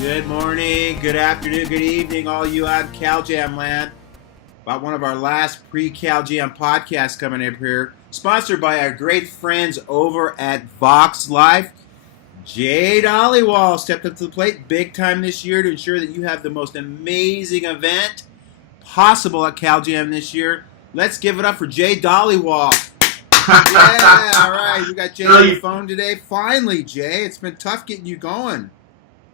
Good morning, good afternoon, good evening, all you on Cal Jam land. About one of our last pre-Cal Jam podcasts coming up here, sponsored by our great friends over at Vox Life. Jay Dhaliwal stepped up to the plate big time this year to ensure that you have the most amazing event possible at Cal Jam this year. Let's give it up for Jay Dhaliwal. Yeah, all right. We got Jay on the phone today. Finally, Jay. It's been tough getting you going.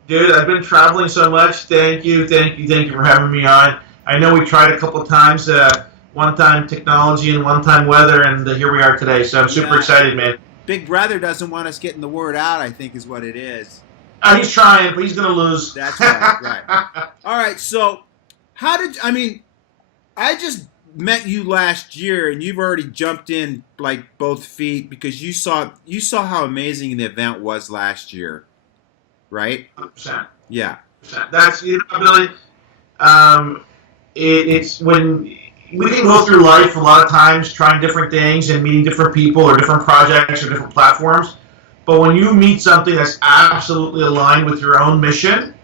Dude, I've been traveling so much. Thank you for having me on. I know we tried a couple of times, one time technology and one time weather, and here we are today. So I'm super excited, man. Big Brother doesn't want us getting the word out, I think is what it is. He's trying, but he's going to lose. That's right. All right, so I just met you last year, and you've already jumped in like both feet because you saw how amazing the event was last year. Right? 100%. Yeah. That's, Billy, it's when we can go through life a lot of times trying different things and meeting different people or different projects or different platforms. But when you meet something that's absolutely aligned with your own mission,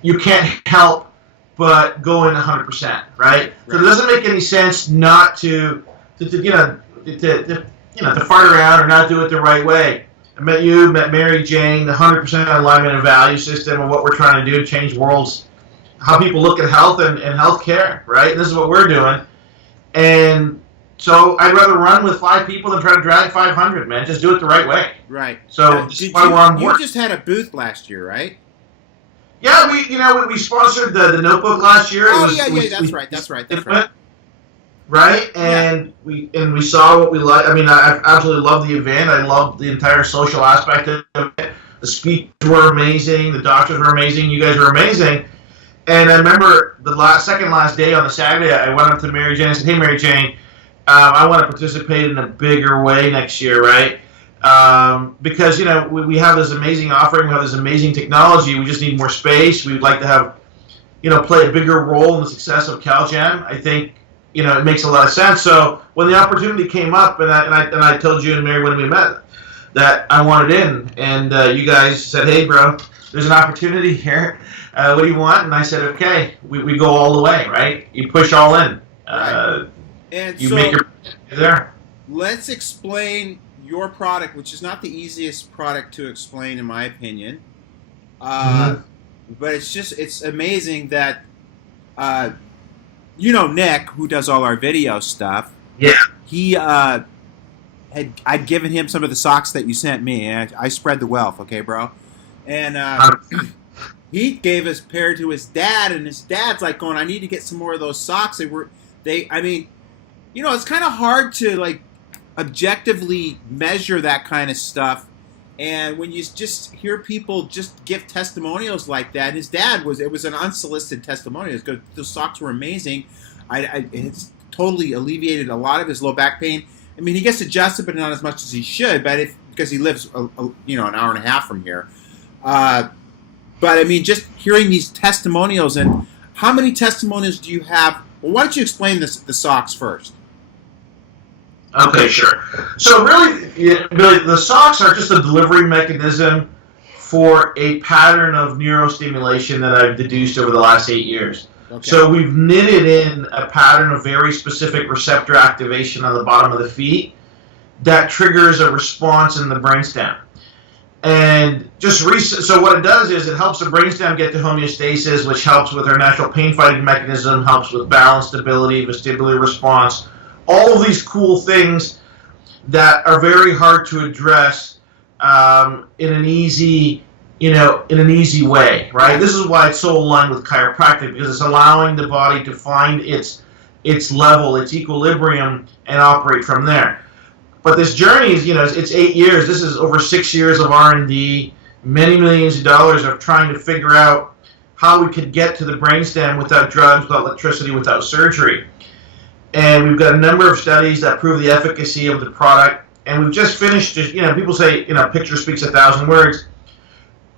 you can't help but go in 100%, right? So it doesn't make any sense not to fart around or not do it the right way. I met you, met Mary Jane, the 100% alignment and value system of what we're trying to do to change worlds, how people look at health and healthcare, right? And this is what we're doing. And so I'd rather run with 5 people than try to drag 500, man. Just do it the right way. Right. So this is why we're on board. You just had a booth last year, right? Yeah, we sponsored the notebook last year. That's right. Right, and we saw what we like. I mean, I absolutely love the event. I love the entire social aspect of it. The speakers were amazing. The doctors were amazing. You guys were amazing. And I remember the second last day on the Saturday, I went up to Mary Jane and said, "Hey, Mary Jane, I want to participate in a bigger way next year, right? Because we have this amazing offering, we have this amazing technology. We just need more space. We'd like to have, play a bigger role in the success of Cal Jam. I think." It makes a lot of sense. So when the opportunity came up, and I told you and Mary when we met that I wanted in, and you guys said, "Hey, bro, there's an opportunity here. What do you want?" And I said, "Okay, we go all the way, right? You push all in. And you so make your there." Let's explain your product, which is not the easiest product to explain, in my opinion. But it's amazing that. Nick, who does all our video stuff. Yeah. He I'd given him some of the socks that you sent me, and I spread the wealth, okay, bro? And he gave us a pair to his dad, and his dad's like going, "I need to get some more of those socks." It's kind of hard to like objectively measure that kind of stuff. And when you just hear people just give testimonials like that, his dad it was an unsolicited testimonial. The socks were amazing. It's totally alleviated a lot of his low back pain. I mean, he gets adjusted, but not as much as he should, because he lives, an hour and a half from here. But I mean, just hearing these testimonials, and how many testimonials do you have? Well, why don't you explain the socks first? Okay, sure. So really, the socks are just a delivery mechanism for a pattern of neurostimulation that I've deduced over the last 8 years. Okay. So we've knitted in a pattern of very specific receptor activation on the bottom of the feet that triggers a response in the brainstem. And so what it does is it helps the brainstem get to homeostasis, which helps with our natural pain fighting mechanism, helps with balance, stability, vestibular response. All of these cool things that are very hard to address in an easy way, right? This is why it's so aligned with chiropractic, because it's allowing the body to find its level, its equilibrium, and operate from there. But this journey is, it's 8 years. This is over 6 years of R&D, many millions of dollars of trying to figure out how we could get to the brainstem without drugs, without electricity, without surgery. And we've got a number of studies that prove the efficacy of the product. And we've just finished, people say, picture speaks 1,000 words.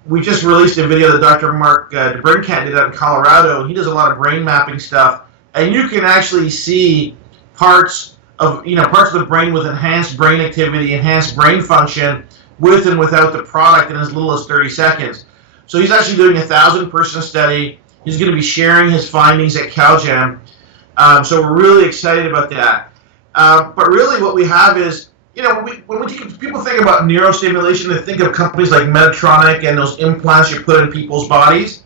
We just released a video that Dr. Mark DeBrincat did out in Colorado, and he does a lot of brain mapping stuff. And you can actually see parts of the brain with enhanced brain activity, enhanced brain function, with and without the product in as little as 30 seconds. So he's actually doing a 1,000-person study. He's going to be sharing his findings at Cal Jam. So we're really excited about that. But really what we have is, when people think about neurostimulation, they think of companies like Medtronic and those implants you put in people's bodies.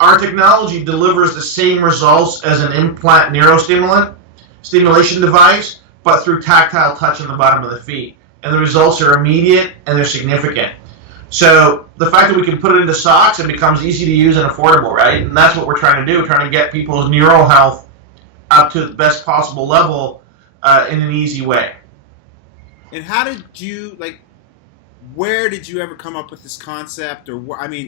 Our technology delivers the same results as an implant stimulation device, but through tactile touch on the bottom of the feet. And the results are immediate and they're significant. So the fact that we can put it into socks, it becomes easy to use and affordable, right? And that's what we're trying to do. We're trying to get people's neural health up to the best possible level in an easy way. And how did you, where did you ever come up with this concept? Or,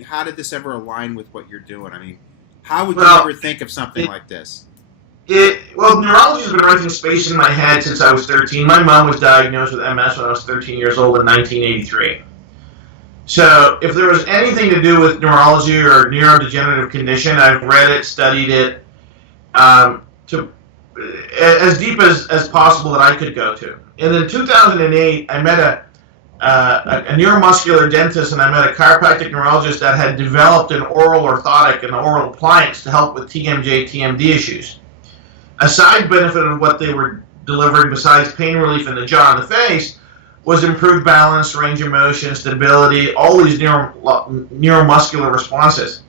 how did this ever align with what you're doing? How would you ever think of something like this? Neurology has been running space in my head since I was 13. My mom was diagnosed with MS when I was 13 years old in 1983. So if there was anything to do with neurology or neurodegenerative condition, I've read it, studied it, to as deep as possible that I could go to. And in 2008, I met a neuromuscular dentist, and I met a chiropractic neurologist that had developed an oral orthotic, an oral appliance to help with TMJ, TMD issues. A side benefit of what they were delivering, besides pain relief in the jaw and the face, was improved balance, range of motion, stability, all these neuromuscular responses.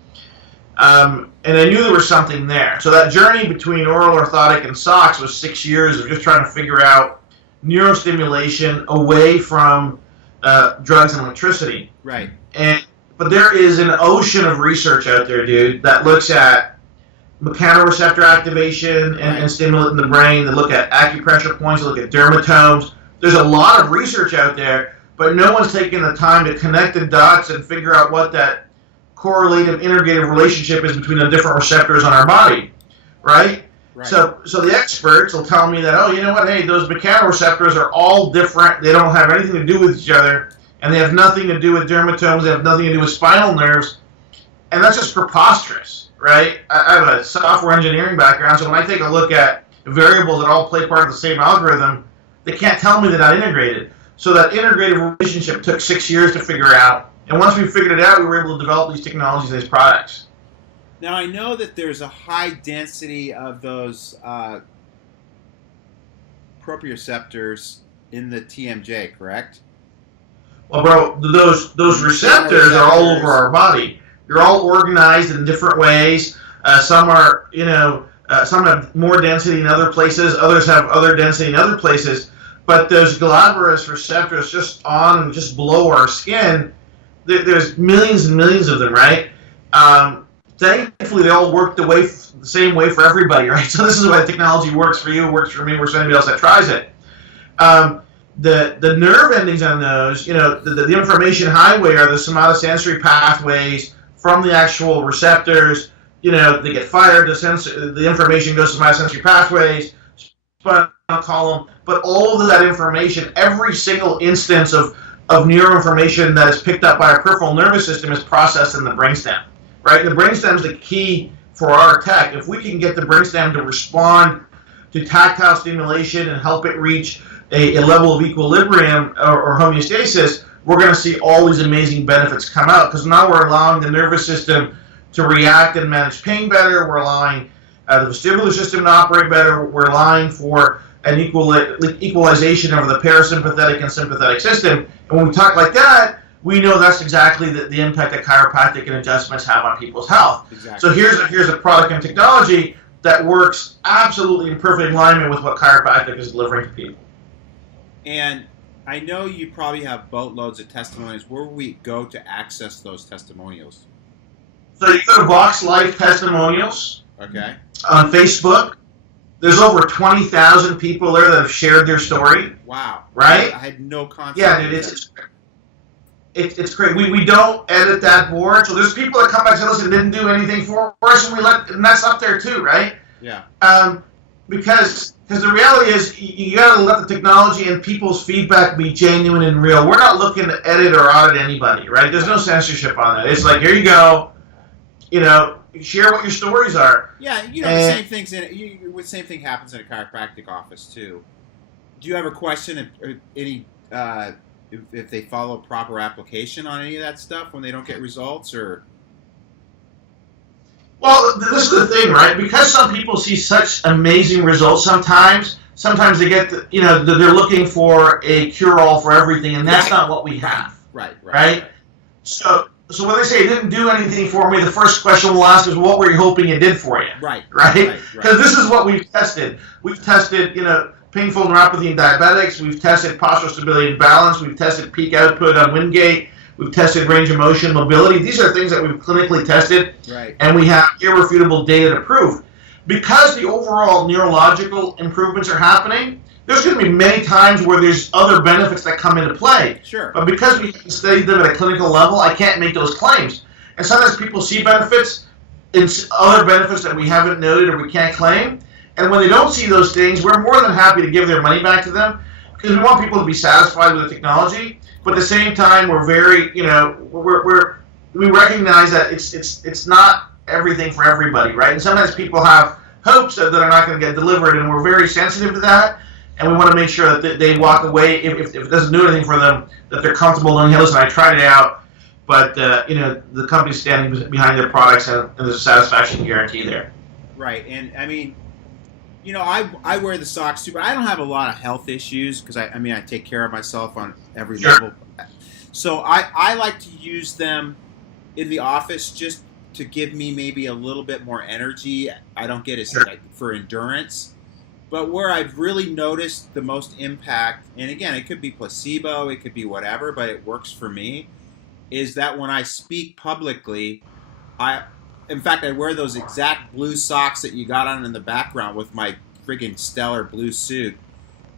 And I knew there was something there. So that journey between oral orthotic and socks was 6 years of just trying to figure out neurostimulation away from drugs and electricity. Right. But there is an ocean of research out there, dude, that looks at mechanoreceptor activation and stimulant in the brain. They look at acupressure points, they look at dermatomes. There's a lot of research out there, but no one's taking the time to connect the dots and figure out what that correlative integrative relationship is between the different receptors on our body, right? So the experts will tell me that, oh, you know what, hey, those mechanoreceptors are all different, they don't have anything to do with each other, and they have nothing to do with dermatomes, they have nothing to do with spinal nerves, and that's just preposterous, right? I have a software engineering background, so when I take a look at variables that all play part of the same algorithm, they can't tell me they're not integrated. So that integrative relationship took 6 years to figure out. And once we figured it out, we were able to develop these technologies and these products. Now, I know that there's a high density of those proprioceptors in the TMJ, correct? Well, bro, those receptors are all over our body. They're all organized in different ways. Some are, some have more density in other places. Others have other density in other places. But those glabrous receptors just on and just below our skin, there's millions and millions of them, right? Thankfully, they all work the same way for everybody, right? So this is why technology works for you, works for me, works for anybody else that tries it. The nerve endings on those, the information highway are the somatosensory pathways from the actual receptors. They get fired, the information goes to somatosensory pathways, spinal column, but all of that information, every single instance of neuroinformation that is picked up by our peripheral nervous system is processed in the brainstem, right? The brainstem is the key for our tech. If we can get the brainstem to respond to tactile stimulation and help it reach a level of equilibrium or homeostasis, we're going to see all these amazing benefits come out, because now we're allowing the nervous system to react and manage pain better. We're allowing the vestibular system to operate better. We're allowing for an equalization of the parasympathetic and sympathetic system. And when we talk like that, we know that's exactly the impact that chiropractic and adjustments have on people's health. Exactly. So here's a product and technology that works absolutely in perfect alignment with what chiropractic is delivering to people. And I know you probably have boatloads of testimonials. Where will we go to access those testimonials? So you go to Vox Life Testimonials. Okay. On Facebook. There's over 20,000 people there that have shared their story. Wow. Right? I had no concept. Yeah, dude, it's great. We don't edit that board, so there's people that come back and say, listen, didn't do anything for us, and that's up there too, right? Yeah. Because the reality is, you got to let the technology and people's feedback be genuine and real. We're not looking to edit or audit anybody, right? There's no censorship on that. It's like, here you go, share what your stories are. Yeah, the same thing happens in a chiropractic office too. Do you ever question if they follow proper application on any of that stuff when they don't get results, or? Well, this is the thing, right? Because some people see such amazing results sometimes they get, they're looking for a cure-all for everything, and that's not what we have. Right? So when they say it didn't do anything for me, the first question we'll ask is, what were you hoping it did for you? Right? Because this is what we've tested. We've tested, painful neuropathy in diabetics. We've tested postural stability and balance. We've tested peak output on Wingate. We've tested range of motion, mobility. These are things that we've clinically tested, and we have irrefutable data to prove. Because the overall neurological improvements are happening, there's going to be many times where there's other benefits that come into play. Sure. But because we haven't studied them at a clinical level, I can't make those claims. And sometimes people see benefits, it's other benefits that we haven't noted or we can't claim. And when they don't see those things, we're more than happy to give their money back to them because we want people to be satisfied with the technology. But at the same time, we're very, we recognize that it's not everything for everybody, right? And sometimes people have hopes that are not going to get delivered, and we're very sensitive to that. And we want to make sure that they walk away, if it doesn't do anything for them, that they're comfortable knowing, hey, listen, I tried it out, but the company's standing behind their products, and there's a satisfaction guarantee there. Right, and I mean, I wear the socks too, but I don't have a lot of health issues because I take care of myself on every level. So I like to use them in the office just to give me maybe a little bit more energy. I don't get as for endurance. But where I've really noticed the most impact, and again, it could be placebo, it could be whatever, but it works for me, is that when I speak publicly, in fact, I wear those exact blue socks that you got on in the background with my friggin' stellar blue suit.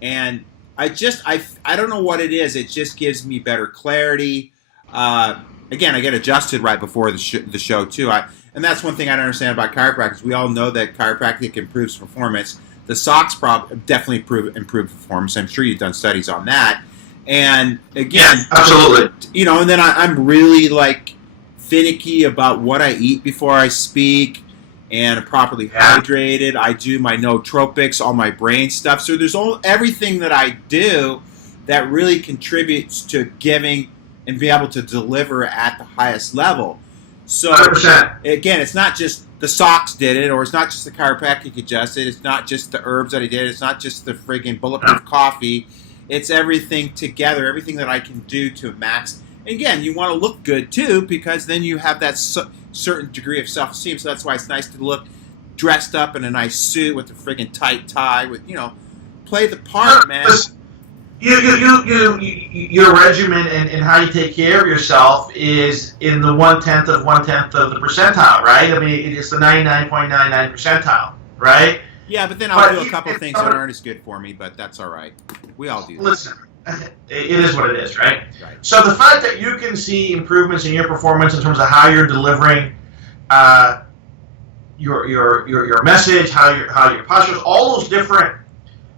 And I don't know what it is. It just gives me better clarity. Again, I get adjusted right before the show, too. And that's one thing I don't understand about chiropractic. We all know that chiropractic improves performance. The socks definitely improve performance. I'm sure you've done studies on that. And again, absolutely. And then I'm really finicky about what I eat before I speak, and properly hydrated. I do my nootropics, all my brain stuff. So there's everything that I do that really contributes to giving and be able to deliver at the highest level. So 100%. Again, it's not just the socks did it, or it's not just the chiropractic adjusted, it's not just the herbs that I did, it's not just the friggin' bulletproof coffee. It's everything together, everything that I can do to max. And again, you want to look good too, because then you have that certain degree of self-esteem. So that's why it's nice to look dressed up in a nice suit with a friggin' tight tie, with play the part, man. Your regimen and how you take care of yourself is in the 1/10 of the percentile, right? I mean, it's the 99.99 percentile, right? Yeah, but then I'll do a couple of things that aren't as good for me, but that's all right. We all do that. Listen, it is what it is, right? So the fact that you can see improvements in your performance in terms of how you're delivering your message, how your postures, all those different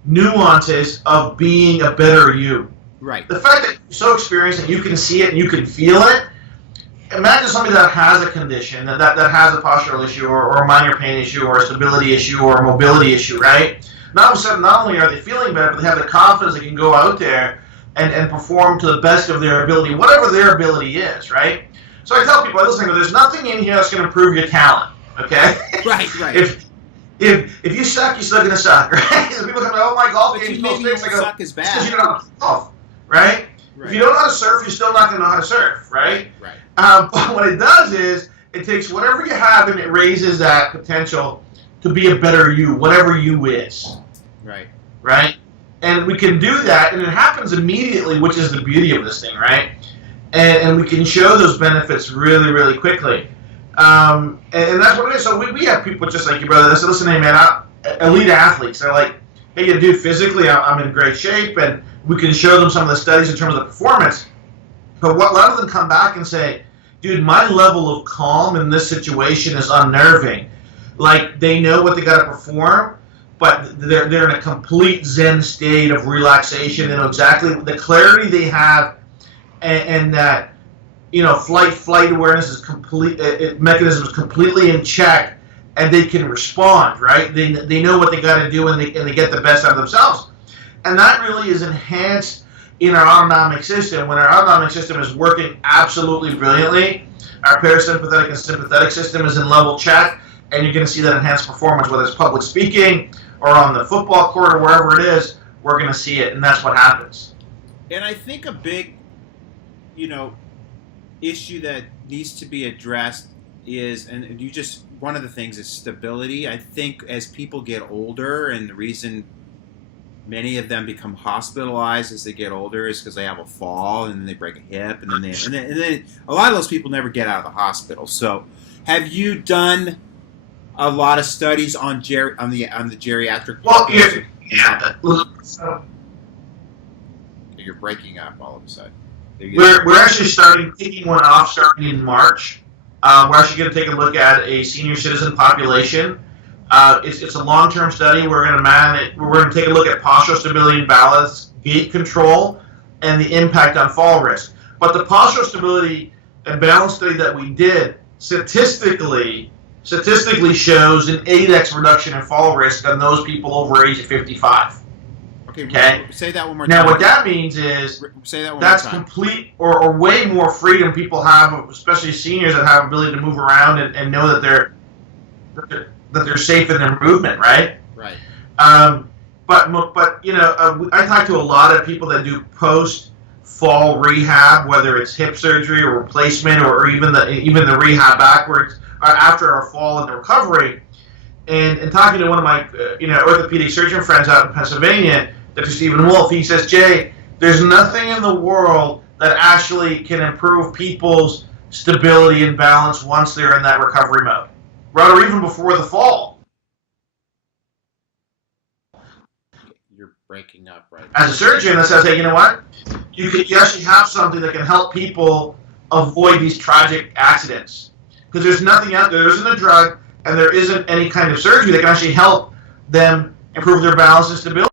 nuances of being a better you. Right. The fact that you're so experienced and you can see it and you can feel it. Imagine somebody that has a condition, that has a postural issue or a minor pain issue or a stability issue or a mobility issue, right? Now all of a sudden, not only are they feeling better, but they have the confidence they can go out there and perform to the best of their ability, whatever their ability is, right? So I tell people, listen, there's nothing in here that's going to improve your talent, okay? Right. If you suck, you're still going to suck, right? So people come, oh, my golf game's no sticks. I go, suck is bad. You don't know how to golf, right? If you don't know how to surf, you're still not going to know how to surf, right? But what it does is it takes whatever you have and it raises that potential to be a better you, whatever you is. Right? And we can do that, and it happens immediately, which is the beauty of this thing, right? And we can show those benefits really, really quickly. And that's what it is. So we have people just like you, brother, that say, listen, hey, man, elite athletes. They're like, hey, dude, physically, I'm in great shape, and we can show them some of the studies in terms of the performance. But a lot of them come back and say, dude, my level of calm in this situation is unnerving. Like, they know what they got to perform, but they're in a complete zen state of relaxation. They know exactly the clarity they have, and that, flight awareness is mechanism is completely in check, and they can respond, right? They know what they got to do, and they get the best out of themselves. And that really is enhanced in our autonomic system. When our autonomic system is working absolutely brilliantly, our parasympathetic and sympathetic system is in level check, and you're going to see that enhanced performance, whether it's public speaking or on the football court or wherever it is. We're going to see it, and that's what happens. And I think a big, issue that needs to be addressed is, and one of the things is stability. I think as people get older, and the reason many of them become hospitalized as they get older is because they have a fall and they break a hip, and then a lot of those people never get out of the hospital. So, have you done a lot of studies on the geriatric? Well, yeah. You're breaking up all of a sudden. We're actually kicking one off starting in March. We're actually going to take a look at a senior citizen population. It's a long-term study. We're going to take a look at postural stability and balance, gait control, and the impact on fall risk. But the postural stability and balance study that we did statistically shows an 8x reduction in fall risk on those people over age of 55. Okay. Say that one more time. Now, what that means is that's complete or way more freedom people have, especially seniors that have ability to move around and know that they're safe in their movement, right? Right. But I talk to a lot of people that do post-fall rehab, whether it's hip surgery or replacement or even the rehab backwards after a fall and the recovery. And talking to one of my orthopedic surgeon friends out in Pennsylvania, Dr. Stephen Wolf, he says, Jay, there's nothing in the world that actually can improve people's stability and balance once they're in that recovery mode, right, or even before the fall. You're breaking up, right? As a surgeon, I say, you know what? You actually have something that can help people avoid these tragic accidents. Because there's nothing out there. There isn't a drug, and there isn't any kind of surgery that can actually help them improve their balance and stability.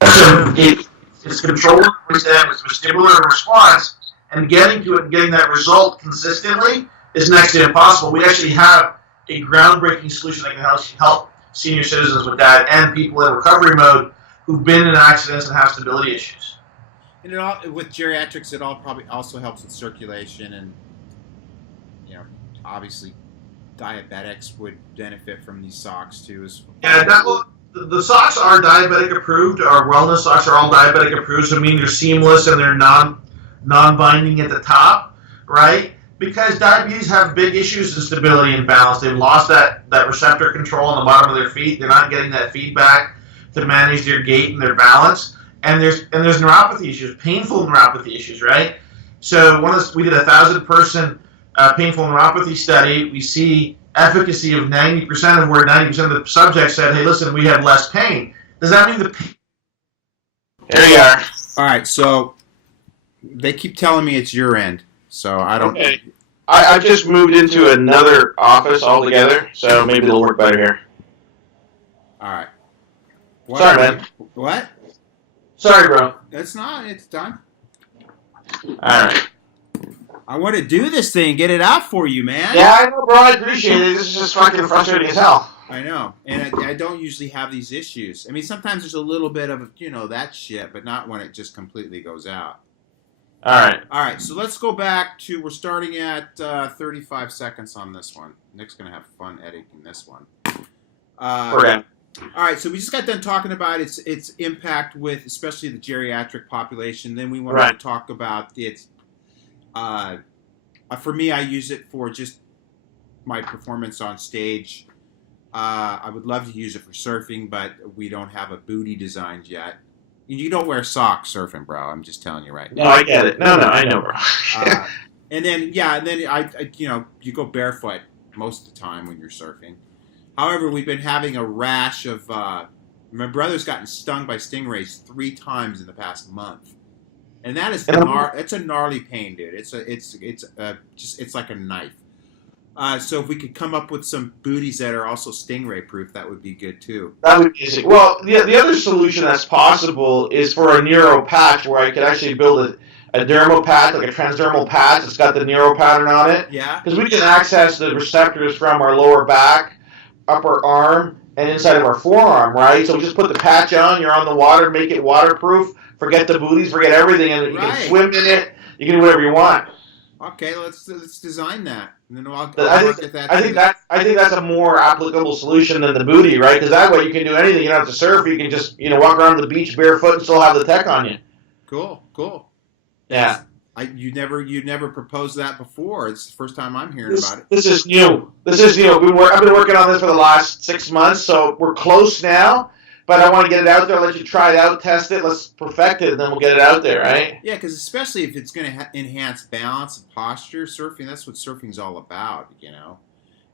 So it's controlling them, it's vestibular response, and getting to it and getting that result consistently is next to impossible. We actually have a groundbreaking solution that can help senior citizens with that and people in recovery mode who've been in accidents and have stability issues. And with geriatrics, it all probably also helps with circulation, and obviously diabetics would benefit from these socks too. The socks are diabetic approved. Our wellness socks are all diabetic approved. So I mean they're seamless and they're non-binding at the top, right? Because diabetes have big issues in stability and balance. They've lost that receptor control on the bottom of their feet. They're not getting that feedback to manage their gait and their balance. And there's neuropathy issues, painful neuropathy issues, right? So we did a 1,000-person painful neuropathy study. We see efficacy of 90% of where 90% of the subjects said, hey, listen, we have less pain. Does that mean the pain? There you are. All right, so they keep telling me it's your end, so I don't... Okay. I just moved into another office altogether, so maybe it'll work better here. All right. Sorry, man. What? Sorry, bro. It's not. It's done. All right. I want to do this thing, get it out for you, man. Yeah, I know, bro. I appreciate it. This is just fucking frustrating as hell. I know, and I don't usually have these issues. I mean, sometimes there's a little bit of, that shit, but not when it just completely goes out. All right. So let's go back to, we're starting at 35 seconds on this one. Nick's going to have fun editing this one. Okay. All right, so we just got done talking about its impact with especially the geriatric population. Then we wanted to talk about its... for me, I use it for just my performance on stage. I would love to use it for surfing, but we don't have a booty designed yet. You don't wear socks surfing, bro. I'm just telling you right now. No, I get it. No, I know, bro. And then I you go barefoot most of the time when you're surfing. However, we've been having a rash of. My brother's gotten stung by stingrays 3 times in the past month. And that is it's a gnarly pain, dude. It's like a knife. So if we could come up with some booties that are also stingray proof, that would be good too. That would be easy. Well, the other solution that's possible is for a neuro patch, where I could actually build a dermal patch, like a transdermal patch that's got the neuro pattern on it. Yeah. Because we can access the receptors from our lower back, upper arm, and inside of our forearm, right? So we just put the patch on. You're on the water, make it waterproof. Forget the booties, forget everything, and you can swim in it. You can do whatever you want. Okay, let's design that, and then I'll I think that's a more applicable solution than the booty, right? Because that way you can do anything. You don't have to surf. You can just walk around the beach barefoot and still have the tech on you. Cool. Yeah. You never proposed that before. It's the first time I'm hearing about it. This is new. I've been working on this for the last 6 months, so we're close now. But I want to get it out there, let you try it out, test it, let's perfect it, and then we'll get it out there, right? Yeah, because especially if it's going to enhance balance and posture, surfing, that's what surfing's all about,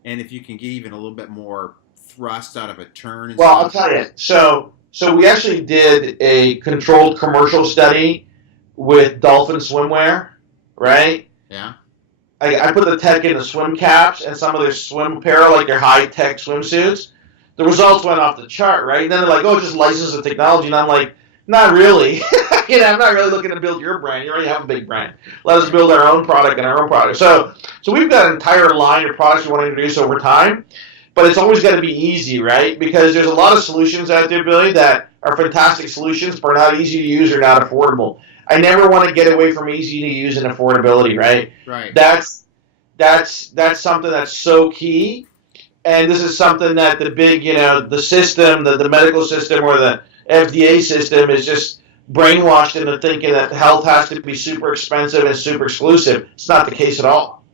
And if you can get even a little bit more thrust out of a turn. And I'll tell you. So we actually did a controlled commercial study with dolphin swimwear, right? Yeah. I put the tech in the swim caps and some of their swim apparel, like their high-tech swimsuits. The results went off the chart, right? And then they're like, oh, just license the technology. And I'm like, not really. I'm not really looking to build your brand. You already have a big brand. Let us build our own product and our own product. So we've got an entire line of products we want to introduce over time, but it's always got to be easy, right? Because there's a lot of solutions out there, Billy, that are fantastic solutions, but are not easy to use or not affordable. I never want to get away from easy to use and affordability, right? Right. That's something that's so key. And this is something that the big, the system, the medical system or the FDA system is just brainwashed into thinking that health has to be super expensive and super exclusive. It's not the case at all,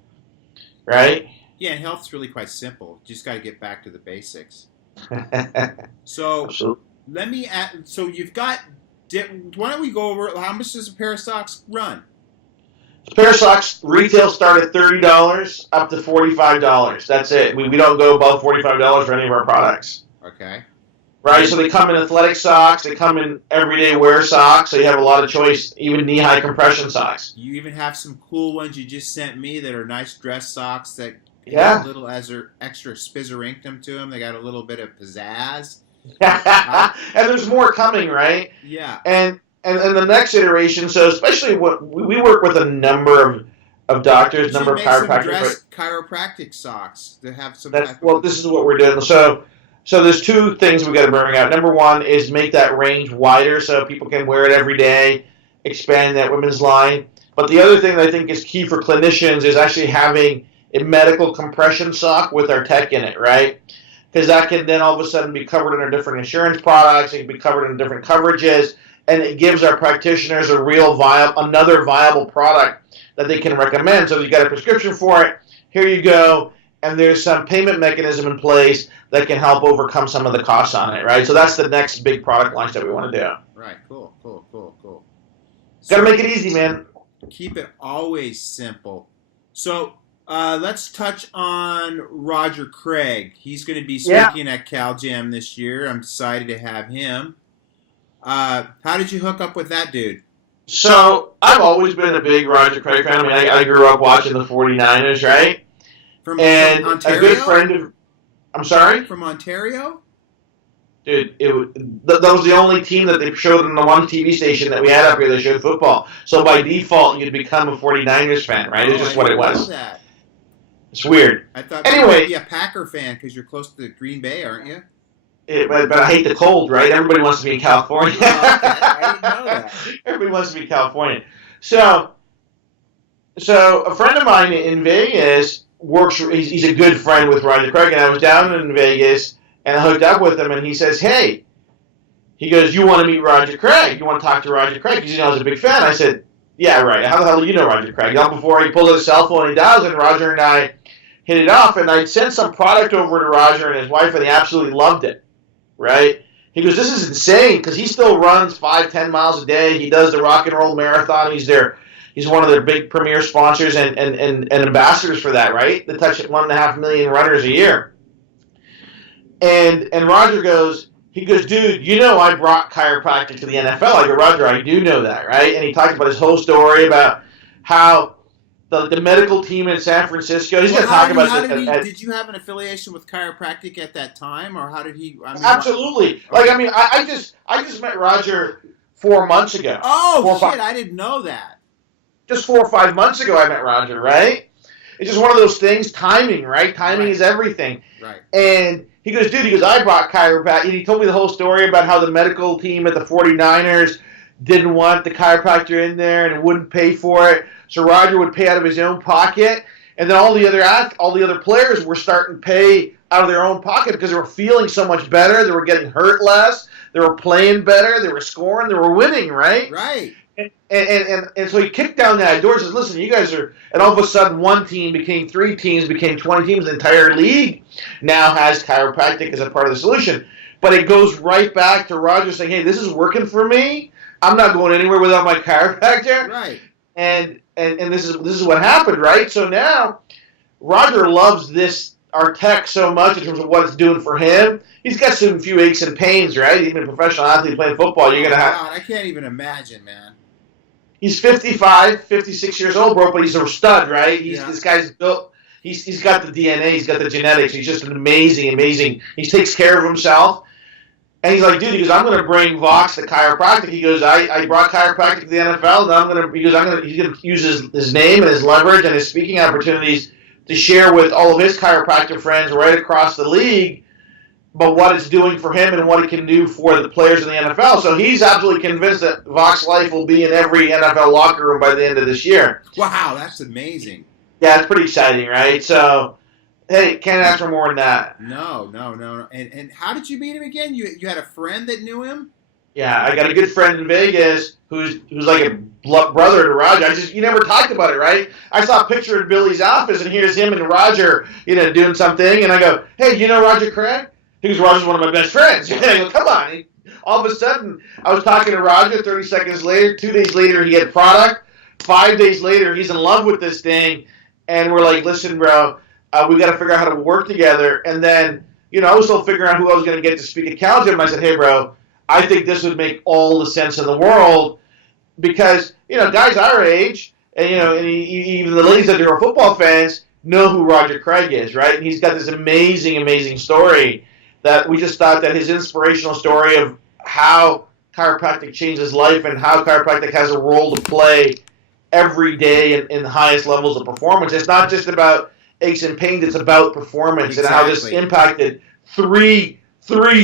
right? Yeah, and health's really quite simple. You just got to get back to the basics. So Absolutely. let me add. So you've got. Why don't we go over how much does a pair of socks run? A pair of socks retail start at $30 up to $45. That's it. We don't go above $45 for any of our products. Okay. Right, so they come in athletic socks, they come in everyday wear socks, so you have a lot of choice, even knee-high compression socks. You even have some cool ones you just sent me that are nice dress socks that have a little extra spizzerinctum to them. They got a little bit of pizzazz. And there's more coming, right? Yeah. And the next iteration, so especially what we work with a number of doctors, number of chiropractors. Dress chiropractic socks to have some. This is what we're doing. So there's two things we got to bring out. Number one is make that range wider so people can wear it every day, expand that women's line. But the other thing that I think is key for clinicians is actually having a medical compression sock with our tech in it, right? Because that can then all of a sudden be covered under different insurance products. It can be covered in different coverages, and it gives our practitioners another viable product that they can recommend. So if you got a prescription for it, here you go, and there's some payment mechanism in place that can help overcome some of the costs on it, right? So that's the next big product launch that we want to do. Right. Cool. Got to make it easy, man. Keep it always simple. So let's touch on Roger Craig. He's going to be speaking at Cal Jam this year. I'm excited to have him. How did you hook up with that dude? So I've always been a big Roger Craig fan. I mean, I grew up watching the 49ers, right? From Ontario? A good friend of... I'm sorry? From Ontario? Dude, that was the only team that they showed on the one TV station that we had up here that showed football. So by default, you'd become a 49ers fan, right? It's just what it was. That. It's weird. I thought you'd be a Packer fan because you're close to Green Bay, aren't you? But I hate the cold, right? Everybody wants to be in California. Oh, okay. I didn't know that. Everybody wants to be in California. So a friend of mine in Vegas he's a good friend with Roger Craig, and I was down in Vegas, and I hooked up with him, and he says, hey, he goes, you want to meet Roger Craig? You want to talk to Roger Craig? Because I was a big fan. I said, yeah, right. How the hell do you know Roger Craig? Before he pulls out his cell phone, he dials, and Roger and I hit it off, and I'd sent some product over to Roger and his wife, and they absolutely loved it, right? He goes, this is insane, because he still runs 5-10 miles a day. He does the rock and roll marathon. He's one of their big premier sponsors and ambassadors for that, right? They touch 1.5 million runners a year. And Roger goes, dude, I brought chiropractic to the NFL. I go, Roger, I do know that, right? And he talked about his whole story about how the medical team in San Francisco. He's going to talk about this. Did you have an affiliation with chiropractic at that time, or how did he? Absolutely. Okay. I just met Roger 4 months ago. Oh shit! I didn't know that. Just 4 or 5 months ago, I met Roger, right? It's just one of those things, timing, right? Timing is everything. Right. And he goes, dude, I brought chiropractic. And he told me the whole story about how the medical team at the 49ers didn't want the chiropractor in there and wouldn't pay for it. So Roger would pay out of his own pocket, and then all the other players were starting to pay out of their own pocket because they were feeling so much better. They were getting hurt less. They were playing better. They were scoring. They were winning, right? Right. And so he kicked down that door and says, listen, you guys are, and all of a sudden one team became 3 teams, became 20 teams. The entire league now has chiropractic as a part of the solution. But it goes right back to Roger saying, hey, this is working for me. I'm not going anywhere without my chiropractor. Right. And this is what happened, right? So now Roger loves our tech so much in terms of what it's doing for him. He's got some few aches and pains, right? Even a professional athlete playing football, you're gonna have. God, I can't even imagine, man. He's 55, 56 years old, bro, but he's a stud, right? This guy's built. He's got the DNA, he's got the genetics. He's just an amazing. He takes care of himself. And he's like, dude, he goes, I'm going to bring Vox to chiropractic. He goes, I brought chiropractic to the NFL, and he's going to use his name and his leverage and his speaking opportunities to share with all of his chiropractic friends right across the league about what it's doing for him and what it can do for the players in the NFL. So he's absolutely convinced that Vox Life will be in every NFL locker room by the end of this year. Wow, that's amazing. Yeah, it's pretty exciting, right? So, hey, can't ask for more than that. No. And how did you meet him again? You had a friend that knew him? Yeah, I got a good friend in Vegas who's like a brother to Roger. You never talked about it, right? I saw a picture in Billy's office, and here's him and Roger, doing something, and I go, hey, do you know Roger Craig? He goes, Roger's one of my best friends. And I go, come on. All of a sudden, I was talking to Roger. 30 seconds later, 2 days later, he had product. 5 days later, he's in love with this thing, and we're like, listen, bro, we got to figure out how to work together. And then, I was still figuring out who I was going to get to speak at Cal Jam. I said, hey, bro, I think this would make all the sense in the world because, guys our age, and even the ladies that are football fans know who Roger Craig is, right? And he's got this amazing, amazing story that we just thought that his inspirational story of how chiropractic changed his life and how chiropractic has a role to play every day in the highest levels of performance. It's not just about aches and pains, it's about performance. Exactly. And how this impacted three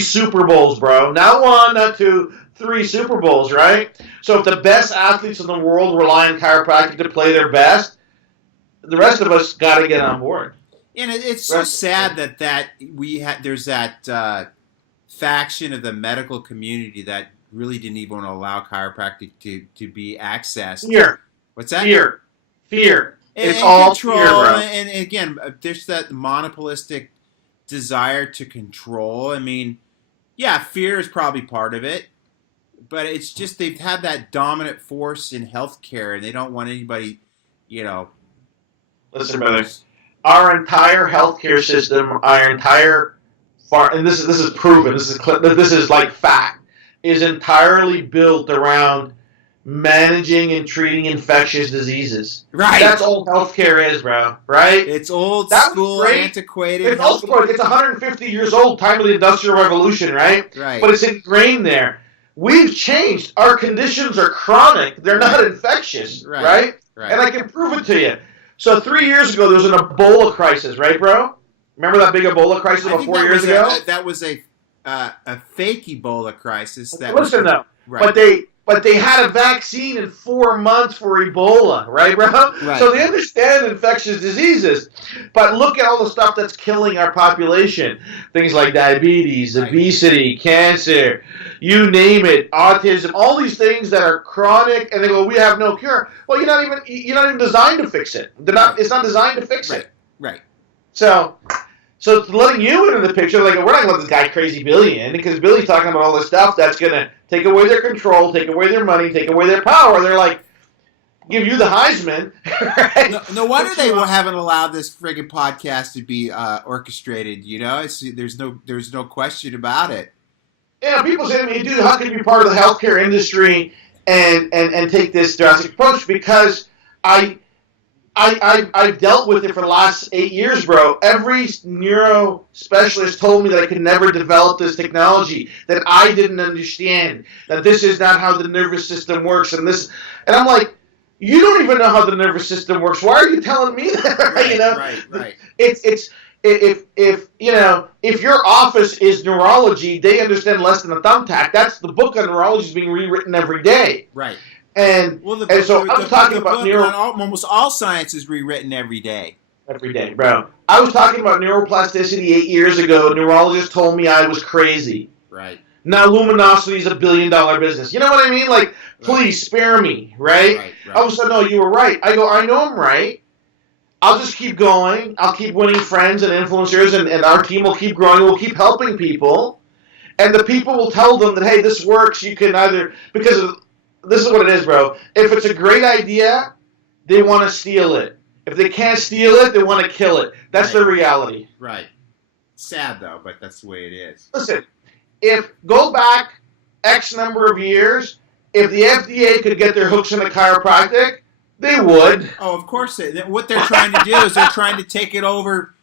Super Bowls, bro. Not 1, not 2, 3 Super Bowls, right? So if the best athletes in the world rely on chiropractic to play their best, the rest of us got to get on board. And it's so sad that there's that faction of the medical community that really didn't even want to allow chiropractic to be accessed. Fear. What's that? Fear. It's all control, fear, bro. And again, there's that monopolistic desire to control. I mean, yeah, fear is probably part of it, but it's just they've had that dominant force in healthcare, and they don't want anybody, Listen, brothers. Our entire healthcare system, and this is proven. This is like fact. Is entirely built around managing and treating infectious diseases. Right. That's all healthcare is, bro. Right. It's old school, antiquated. It's old school. It's 150 years old. Time of the Industrial Revolution. Right. Right. But it's ingrained there. We've changed. Our conditions are chronic. They're not infectious. Right. And I can prove it to you. So 3 years ago, there was an Ebola crisis, right, bro? Remember that big Ebola crisis about 4 years ago? That was a fake Ebola crisis. Listen, though. Right. But they had a vaccine in 4 months for Ebola, right, bro? Right. So they understand infectious diseases. But look at all the stuff that's killing our population. Things like diabetes, obesity, cancer, you name it, autism, all these things that are chronic, and they go, we have no cure. Well, you're not even designed to fix it. It's not designed to fix it. Right. So letting you into the picture, like, we're not going to let this guy Crazy Billy in, because Billy's talking about all this stuff that's going to take away their control, take away their money, take away their power. They're like, give you the Heisman. Right? No wonder they haven't allowed this friggin' podcast to be orchestrated. There's no question about it. Yeah, people say to me, dude, how can you be part of the healthcare industry and take this drastic approach? Because I've dealt with it for the last 8 years, bro. Every neuro specialist told me that I could never develop this technology, that I didn't understand, that this is not how the nervous system works, and I'm like, you don't even know how the nervous system works. Why are you telling me that? Right. It's if your office is neurology, they understand less than a thumbtack. That's the book on neurology is being rewritten every day. Right. And so I was talking about almost all science is rewritten every day. Every day, bro. I was talking about neuroplasticity 8 years ago. A neurologist told me I was crazy. Right. Now luminosity is $1 billion business. You know what I mean? Like, please spare me, right? Right. I was like, no, you were right. I go, I know I'm right. I'll just keep going. I'll keep winning friends and influencers, and our team will keep growing. We'll keep helping people. And the people will tell them that, hey, this works. You can either, because this is what it is, bro. If it's a great idea, they want to steal it. If they can't steal it, they want to kill it. That's the reality. Right. Sad, though, but that's the way it is. Listen, go back X number of years, if the FDA could get their hooks into chiropractic, they would. Oh, of course. What they're trying to do is they're trying to take it over,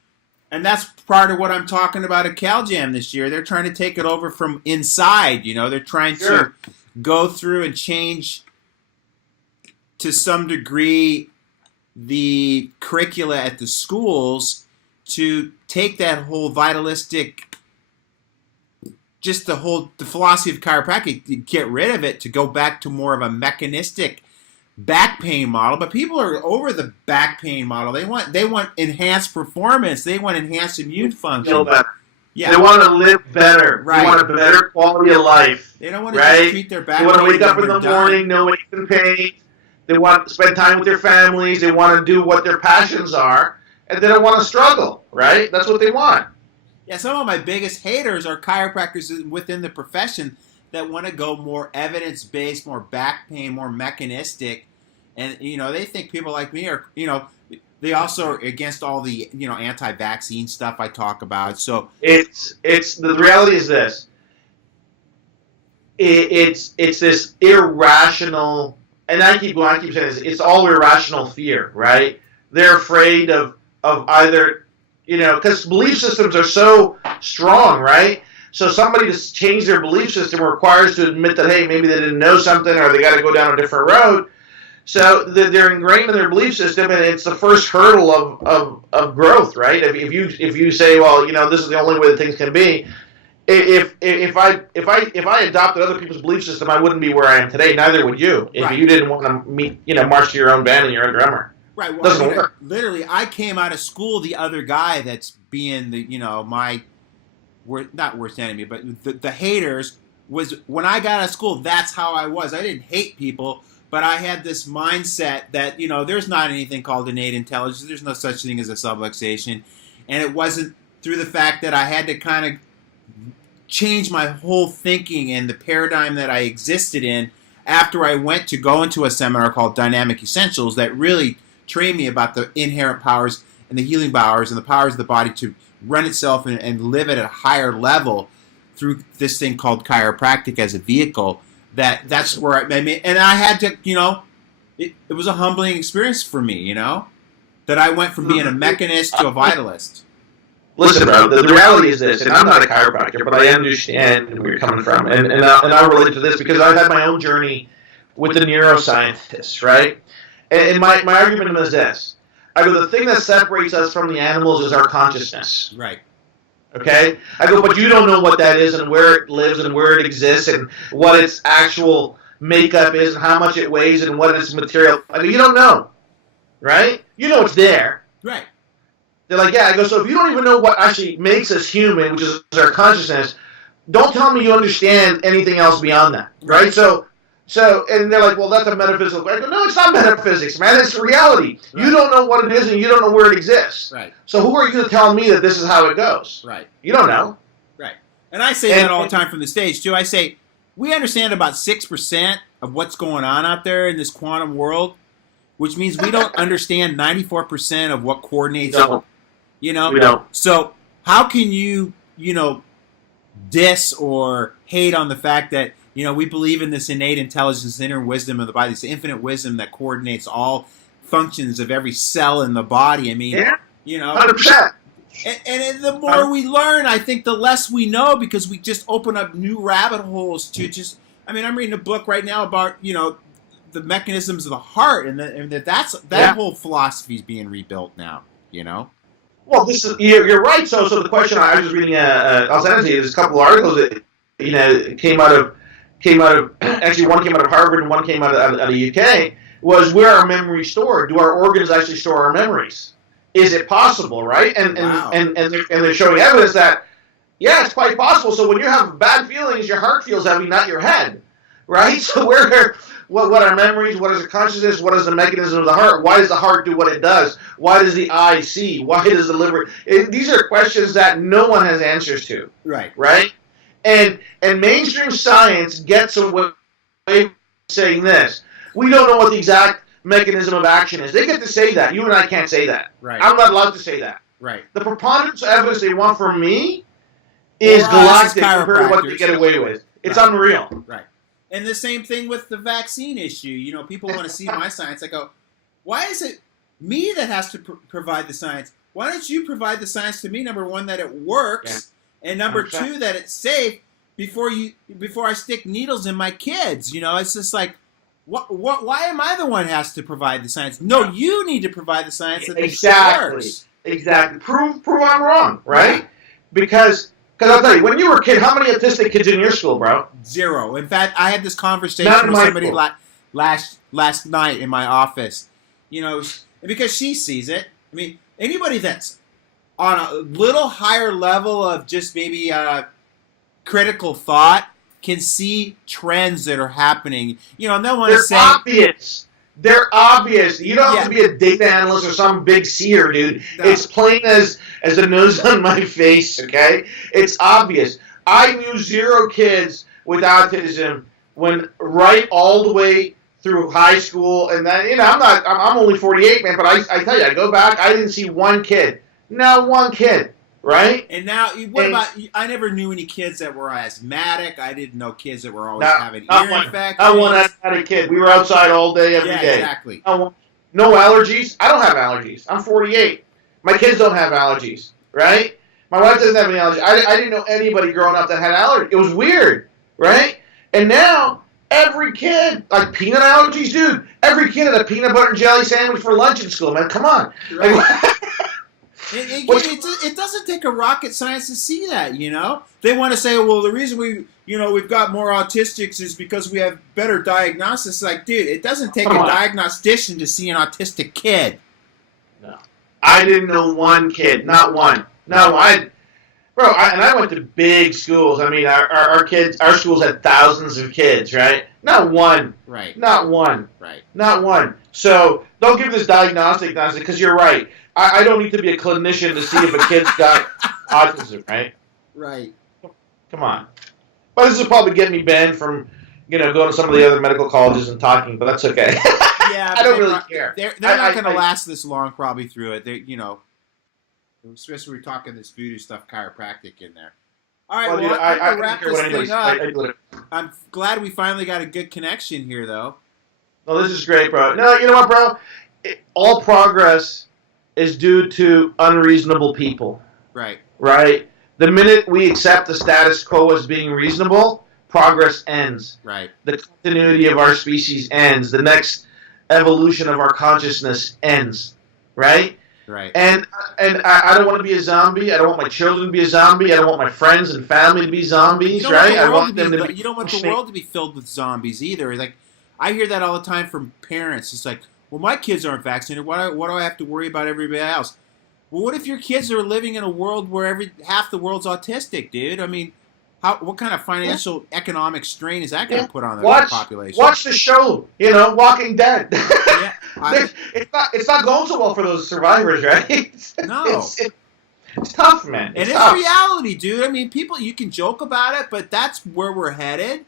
and that's part of what I'm talking about at Cal Jam this year. They're trying to take it over from inside, They're trying to go through and change, to some degree, the curricula at the schools to take that whole vitalistic, just the philosophy of chiropractic, to get rid of it, to go back to more of a mechanistic back pain model. But people are over the back pain model. They want enhanced performance. They want enhanced immune function. Feel better. Yeah. They want to live better. Right. They want a better quality of life. They don't want to just treat their back pain. They want to wake up in the morning, no aches and pains. They want to spend time with their families. They want to do what their passions are, and they don't want to struggle, right? That's what they want. Yeah, some of my biggest haters are chiropractors within the profession that want to go more evidence-based, more back pain, more mechanistic, and they think people like me are, they also are against all the anti-vaccine stuff I talk about. So it's the reality is this. It's this irrational. And I keep saying this, it's all irrational fear, right? They're afraid of either, because belief systems are so strong, right? So somebody to change their belief system requires to admit that, hey, maybe they didn't know something or they got to go down a different road. So they're ingrained in their belief system, and it's the first hurdle of growth, right? If you say, well, this is the only way that things can be. If I adopted other people's belief system, I wouldn't be where I am today. Neither would you. If you didn't want to march to your own band and you're a drummer. Right. Well, doesn't work. Literally, I came out of school the other guy that's being the my not worst enemy, but the haters was when I got out of school. That's how I was. I didn't hate people, but I had this mindset that there's not anything called innate intelligence. There's no such thing as a subluxation, and it wasn't through the fact that I had to kind of change my whole thinking and the paradigm that I existed in after I went to go into a seminar called Dynamic Essentials that really trained me about the inherent powers and the healing powers and the powers of the body to run itself and live at a higher level through this thing called chiropractic as a vehicle. That's where I made, and I had to, it was a humbling experience for me, that I went from being a mechanist to a vitalist. Listen, bro, the reality is this, and I'm not a chiropractor, but I understand where you're coming from, and I relate to this because I've had my own journey with the neuroscientists, right? And my argument is this. I go, the thing that separates us from the animals is our consciousness. Right. Okay? I go, but you don't know what that is and where it lives and where it exists and what its actual makeup is and how much it weighs and what its material. I go, you don't know. Right? You know it's there. Right. They're like, yeah. I go, so if you don't even know what actually makes us human, which is our consciousness, don't tell me you understand anything else beyond that. Right? So, and they're like, well, that's a metaphysical. I go, no, it's not metaphysics, man. It's reality. Right. You don't know what it is, and you don't know where it exists. Right. So who are you to tell me that this is how it goes? Right. You don't know. Right. And I say that all the time from the stage, too. I say, we understand about 6% of what's going on out there in this quantum world, which means we don't understand 94% of what coordinates. No. We don't. So how can you, diss or hate on the fact that, we believe in this innate intelligence, inner wisdom of the body, this infinite wisdom that coordinates all functions of every cell in the body. I mean, 100%. And the more we learn, I think the less we know because we just open up new rabbit holes to just. I mean, I'm reading a book right now about the mechanisms of the heart, and that whole philosophy is being rebuilt now. Well, you're right. So the question I was reading, I'll send it to you. There's a couple of articles that came out came out of actually one came out of Harvard and one came out of the UK, was where our memories stored. Do our organs actually store our memories? Is it possible, right? And they're showing evidence that yeah, it's quite possible. So when you have bad feelings, your heart feels heavy, not your head, right? So what are memories? What is the consciousness? What is the mechanism of the heart? Why does the heart do what it does? Why does the eye see? Why does the liver? These are questions that no one has answers to. Right. Right. And mainstream science gets away saying this. We don't know what the exact mechanism of action is. They get to say that. You and I can't say that. Right. I'm not allowed to say that. Right. The preponderance of evidence they want from me is galactic compared to what they get away with. It's unreal. Right. And the same thing with the vaccine issue. You know, people want to see my science. I go, why is it me that has to provide the science? Why don't you provide the science to me? Number one, that it works, and number 2, that it's safe. Before I stick needles in my kids, you know, it's just like, why am I the one who has to provide the science? No, you need to provide the science that works. Exactly. Prove I'm wrong, right? Because I'll tell you, when you were a kid, how many autistic kids in your school, bro? 0. In fact, I had this conversation with somebody last night in my office. You know, because she sees it. I mean, anybody that's on a little higher level of just maybe critical thought can see trends that are happening. You know, and they'll want to say... obvious. They're obvious. You don't have to be a data analyst or some big seer, dude. No. It's plain as the nose on my face, okay? It's obvious. I knew 0 kids with autism right all the way through high school, and then, you know, I'm only 48, man, but I tell you, I go back, I didn't see one kid. Not one kid. Right? And now, I never knew any kids that were asthmatic. I didn't know kids that were always having ear infections. Not one asthmatic kid. We were outside all day, every day. Exactly. No allergies. I don't have allergies. I'm 48. My kids don't have allergies, right? My wife doesn't have any allergies. I didn't know anybody growing up that had allergies. It was weird, right? And now, every kid, like peanut allergies, dude. Every kid had a peanut butter and jelly sandwich for lunch in school, man. Come on. Right. Like, it doesn't take a rocket science to see that, you know? They want to say, well, the reason we've got more autistics is because we have better diagnostics. Like, dude, it doesn't take a diagnostician to see an autistic kid. No. I didn't know one kid. Not one. No, I went to big schools. I mean, our schools had thousands of kids, right? Not one. Right. Not one. Right. Not one. So don't give this diagnostic nonsense, because you're right. I don't need to be a clinician to see if a kid's got autism, right? Right. Come on. But this will probably get me banned from, going to some of the other medical colleges and talking, but that's okay. Yeah, I don't really care. They're not going to last this long probably through it. They're, especially we're talking this voodoo stuff, chiropractic in there. All right, well, I wrap this thing up. I'm glad we finally got a good connection here, though. No, this is great, bro. No, you know what, bro? All progress is due to unreasonable people. Right. Right? The minute we accept the status quo as being reasonable, progress ends. Right. The continuity of our species ends. The next evolution of our consciousness ends. Right? Right. And I don't want to be a zombie. I don't want my children to be a zombie. I don't want my friends and family to be zombies, right? I want them to be... You don't want the world to be filled with zombies either. Like, I hear that all the time from parents. It's like, well, my kids aren't vaccinated. What do I have to worry about everybody else? Well, what if your kids are living in a world where half the world's autistic, dude? I mean, what kind of financial, economic strain is that going to put on the population? Watch the show, Walking Dead. It's not going so well for those survivors, right? No. It's tough, man. It's reality, dude. I mean, you can joke about it, but that's where we're headed,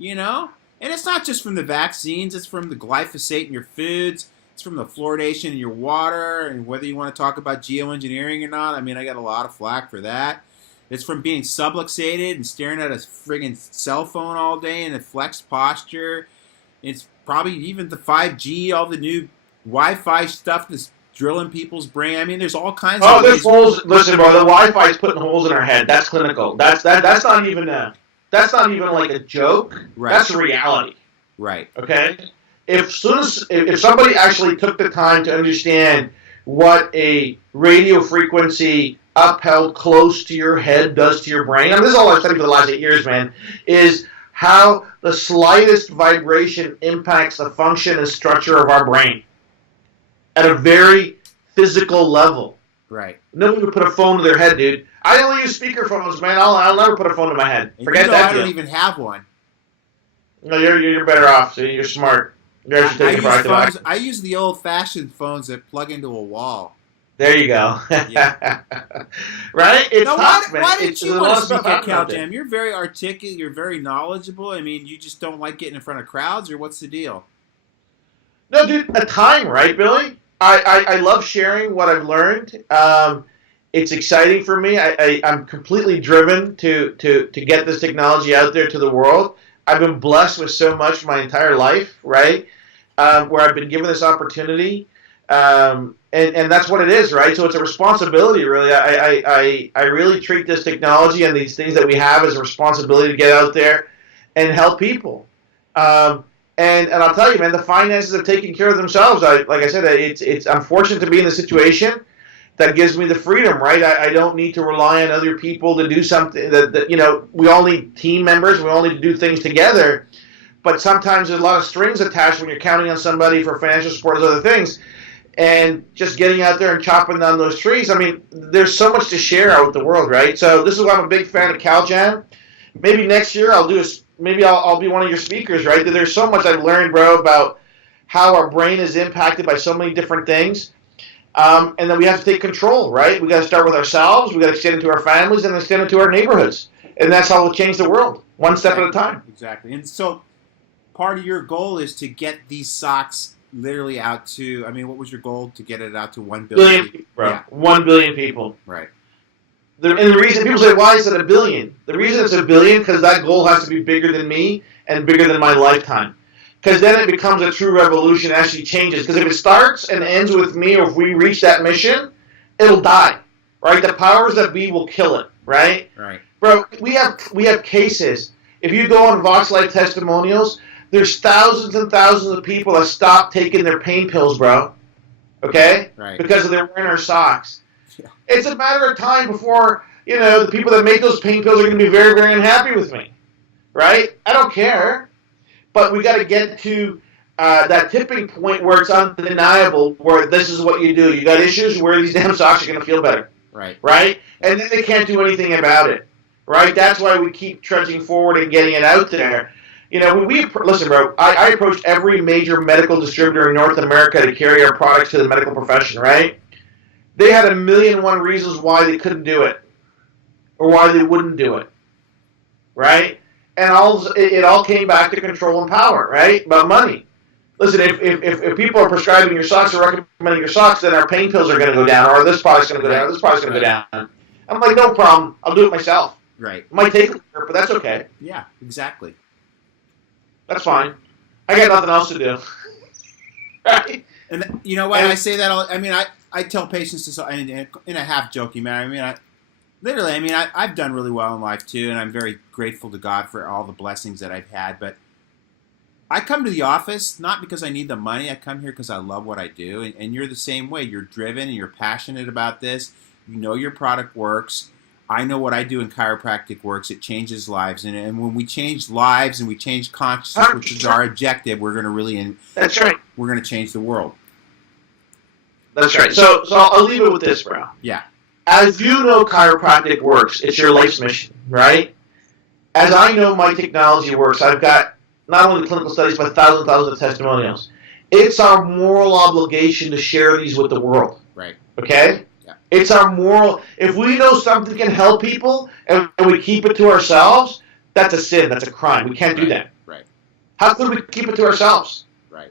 And it's not just from the vaccines. It's from the glyphosate in your foods. It's from the fluoridation in your water. And whether you want to talk about geoengineering or not, I mean, I got a lot of flack for that. It's from being subluxated and staring at a friggin' cell phone all day and a flexed posture. It's probably even the 5G, all the new Wi-Fi stuff that's drilling people's brain. I mean, there's all kinds of there's holes. Listen, bro, the Wi-Fi is putting holes in our head. That's clinical. That's not even like a joke. Right. That's reality. Right. Okay? If somebody actually took the time to understand what a radio frequency upheld close to your head does to your brain, I mean, this is all I've studied for the last 8 years, man, is how the slightest vibration impacts the function and structure of our brain at a very physical level. Right. Nobody would put a phone to their head, dude. I only use speakerphones, man. I'll never put a phone to my head. Forget that. I don't even have one. No, you're better off. So you're smart. I use the old-fashioned phones that plug into a wall. There you go. Yeah. Right? It's tough, man. Why didn't you want to speak at Cal Jam? You're very articulate. You're very knowledgeable. I mean, you just don't like getting in front of crowds, or what's the deal? No, dude, a time, right, Billy? I love sharing what I've learned. It's exciting for me. I'm completely driven to get this technology out there to the world. I've been blessed with so much my entire life, right? Where I've been given this opportunity. And that's what it is, right? So it's a responsibility, really. I really treat this technology and these things that we have as a responsibility to get out there and help people. And I'll tell you, man, the finances have taken care of themselves. Like I said, it's I'm fortunate to be in a situation that gives me the freedom, right? I don't need to rely on other people to do something that we all need team members. We all need to do things together. But sometimes there's a lot of strings attached when you're counting on somebody for financial support and other things. And just getting out there and chopping down those trees, I mean, there's so much to share out with the world, right? So this is why I'm a big fan of Cal Jam. Maybe next year I'll be one of your speakers, right? There's so much I've learned, bro, about how our brain is impacted by so many different things. And then we have to take control, right? We got to start with ourselves. We got to extend it to our families and extend it to our neighborhoods. And that's how we'll change the world, one step at a time. Exactly. And so part of your goal is to get these socks literally out to, I mean, what was your goal to get it out to 1 billion people, bro? Yeah. 1 billion people. Right. And the reason people say, why is it a billion? The reason it's a billion because that goal has to be bigger than me and bigger than my lifetime. Because then it becomes a true revolution, actually changes. Because if it starts and ends with me, or if we reach that mission, it'll die, right? The powers that be will kill it, right? Right. Bro, we have cases. If you go on Vox Life Testimonials, there's thousands and thousands of people that stop taking their pain pills, bro. Okay? Right. Because they're wearing our socks. Yeah. It's a matter of time before, the people that make those pain pills are going to be very, very unhappy with me. Right? I don't care. But we got to get to that tipping point where it's undeniable, where this is what you do. You got issues where these damn socks are going to feel better. Right. Right? And then they can't do anything about it. Right? That's why we keep trudging forward and getting it out there. Listen, bro, I approached every major medical distributor in North America to carry our products to the medical profession, right? They had 1,000,001 reasons why they couldn't do it or why they wouldn't do it, right? And it all came back to control and power, right? About money. Listen, if people are prescribing your socks or recommending your socks, then our pain pills are going to go down, or this product's going to go down, or this product's going to go down. I'm like, no problem. I'll do it myself. Right. It might take a year, but that's okay. Yeah, exactly. That's fine. I got nothing else to do. Right? And you know what? I say that I tell patients this in a half joking manner. I've done really well in life too, and I'm very grateful to God for all the blessings that I've had. But I come to the office not because I need the money. I come here because I love what I do, and you're the same way. You're driven and you're passionate about this. You know your product works. I know what I do in chiropractic works. It changes lives, and when we change lives and we change consciousness, which is our objective, we're going to really. That's right. We're going to change the world. That's right. So I'll leave it with this, bro. Yeah. As you know, chiropractic works. It's your life's mission, right? As I know my technology works, I've got not only clinical studies, but thousands of testimonials. It's our moral obligation to share these with the world. Right. Okay? Yeah. It's our moral. If we know something can help people and we keep it to ourselves, that's a sin. That's a crime. We can't do that. Right. How could we keep it to ourselves? Right.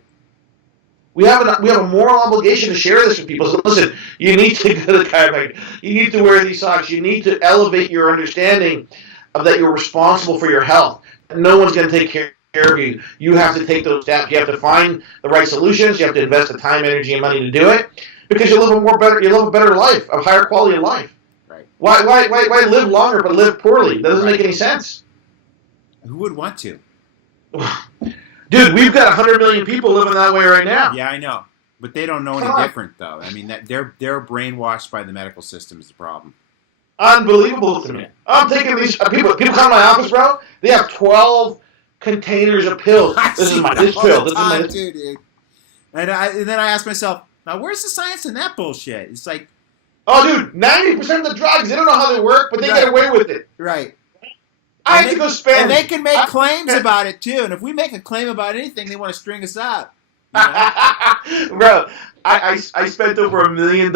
We have a moral obligation to share this with people. So listen, you need to go to the chiropractor. You need to wear these socks. You need to elevate your understanding of that you're responsible for your health. No one's going to take care of you. You have to take those steps. You have to find the right solutions. You have to invest the time, energy, and money to do it because you live a better life, a higher quality of life. Right. Why live longer but live poorly? That doesn't make any sense. Who would want to? Dude, we've got 100 million people living that way right now. Yeah, I know. But they don't know any different, though. I mean, they're brainwashed by the medical system is the problem. Unbelievable to me. I'm taking these people come to my office, bro. They have 12 containers of pills. This is my this pill. This is my this. Too, dude. And then I ask myself, now where's the science in that bullshit? It's like, oh, dude, 90% of the drugs, they don't know how they work, but they get away with it. Right. I had to go spend. And they can make claims about it too. And if we make a claim about anything, they want to string us up. You know? Bro, I spent over $1 million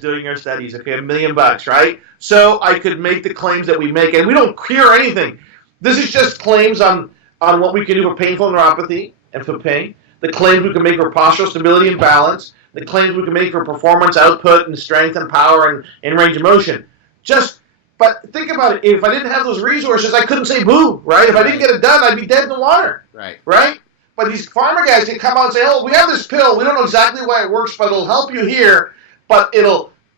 doing our studies. Okay, $1 million, right? So I could make the claims that we make, and we don't cure anything. This is just claims on what we can do for painful neuropathy and for pain. The claims we can make for postural stability and balance. The claims we can make for performance, output, and strength and power and range of motion. But think about it. If I didn't have those resources, I couldn't say boo, right? If I didn't get it done, I'd be dead in the water. Right. Right? But these pharma guys, they come out and say, oh, we have this pill. We don't know exactly why it works, but it'll help you here. But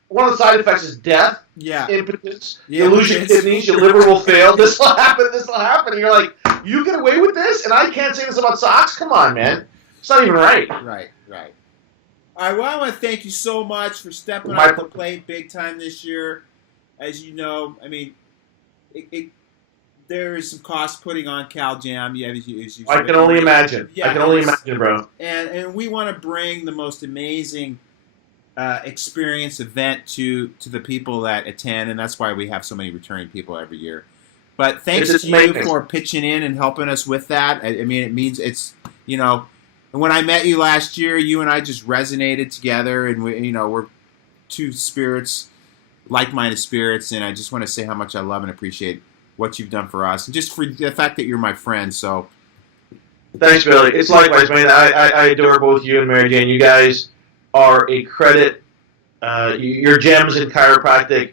one of the side effects is death, impotence, you'll lose your kidneys, your liver will fail. This will happen. And you're like, you get away with this? And I can't say this about socks? Come on, man. It's not even right. Right. All right, well, I want to thank you so much for stepping up the plate big time this year. As you know, I mean, there is some cost putting on Cal Jam. I can only imagine. I can only imagine, bro. And we want to bring the most amazing experience event to the people that attend, and that's why we have so many returning people every year. But thanks to you for pitching in and helping us with that. I mean, it means it's, you know, when I met you last year, you and I just resonated together, and we're two spirits, like-minded spirits, and I just want to say how much I love and appreciate what you've done for us, and just for the fact that you're my friend. So, thanks, Billy. It's likewise, man. I adore both you and Mary Jane. You guys are a credit. You're gems in chiropractic.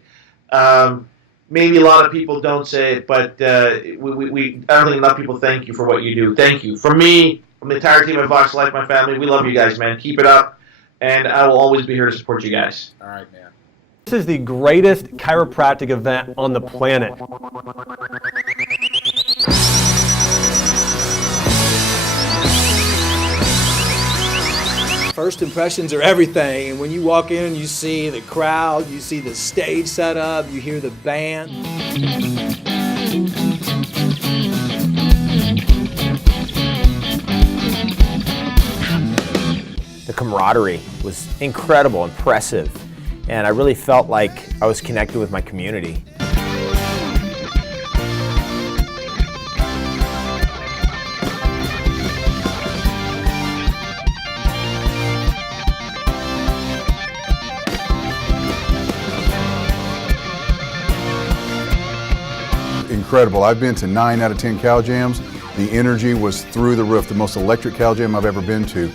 Maybe a lot of people don't say it, but I don't think enough people thank you for what you do. Thank you. For me, from the entire team at Vox Life, my family, we love you guys, man. Keep it up, and I will always be here to support you guys. All right, man. This is the greatest chiropractic event on the planet. First impressions are everything, and when you walk in, you see the crowd, you see the stage set up, you hear the band. The camaraderie was incredible, impressive, and I really felt like I was connected with my community. Incredible. I've been to 9 out of 10 Cal Jams. The energy was through the roof, the most electric Cal Jam I've ever been to.